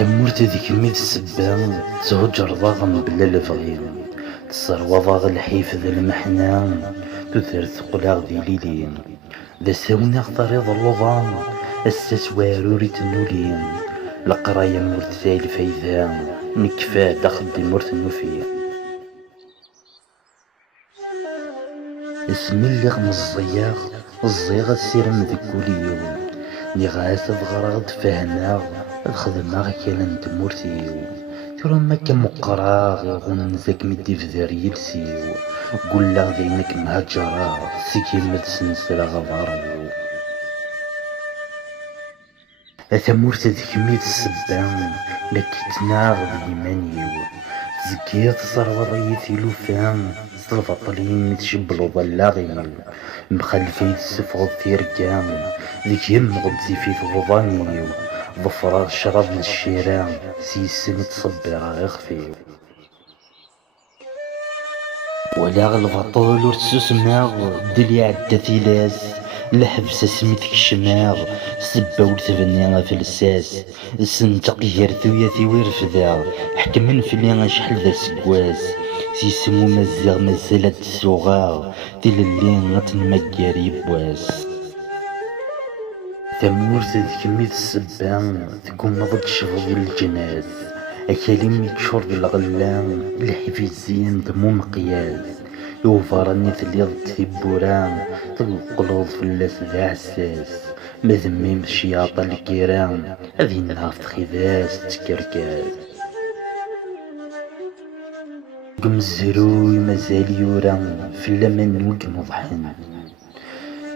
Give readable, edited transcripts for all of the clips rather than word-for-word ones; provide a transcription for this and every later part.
ثمورت ذيك ميت السبان تهجر ضاغم بلا لفغين تصروى ضاغ الحيف ذا المحنان تثر ثقلاغ ذي ليلين ذا ساونا طريض اللظام الساس واروري تنولين القرايا مورت ثايل فايذان نكفا داخل دي مورت النوفية اسم اللي غمز الزيغ السيرم ذكوليو نغاس ضغرغد فهناغ الخدمة كيلان تمورتيو ترى ما كان مقراغ غنزك مدي في ذار يلسيو قولا ذينك مهجرا سكيمة سنسلا غضاريو أثمورت ذيك ميت السبان لكيتناغ بيمانيو زكيت صار ضيثي لوفان صلفطلين تشبلو ضلاغي مخلفي السفغ ثيركان ذيك يمغد في ضضانيو ظفر الشراب من الشيران سيسن تصبر يخفي ولا غلب طول ورسوسماغ دلي عدى ثلاث لحبس سميتك الشماغ سبا ولتبني في الساس السنتق يرثو يثي ويرفذا حكمن في اللي شحال ذا سكواس سيسمو مزاغ مزالة السوغاغ ديال اللي غتنمكار يبواس ثمورت ذيك ميت السبان تقوم ضد شفض الجناز أكاليم يتشور بالغلام الحفيزين ضمو مقياس يوفرني ثليض ثبوران تلقلوض في اللاس ذا عساس مذميم الشياطة الكيران هذي النهار خذاس تكركاس قم الزروي مازال يوران في اللمن وقم ضحن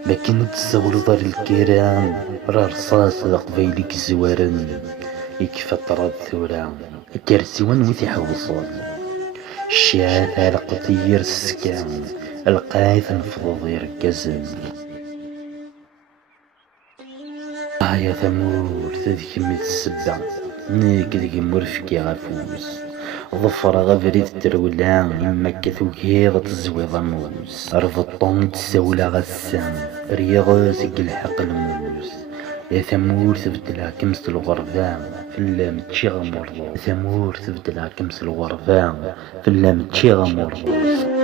ما كنت تصور ضر الكيران راه رصاص لقبيلك زوارن يكفى طراد ثورا الكرسوان وثي حوصل الشعاث على قطير السكان القايث نفض يركزن يا ثمور تذكي ميت السبع نيك ذيك مرفكي غافوس ظفر غفريت الترولان يما كثوكيغ تزويض موس رفضتون تساولا غسام رياغ سق الحق الموس يا ثمور تبدلها كمس الغربان في اللام تشيغ مرضوس ثمور تبدلها كمس الغربان في اللام تشيغ مرضوس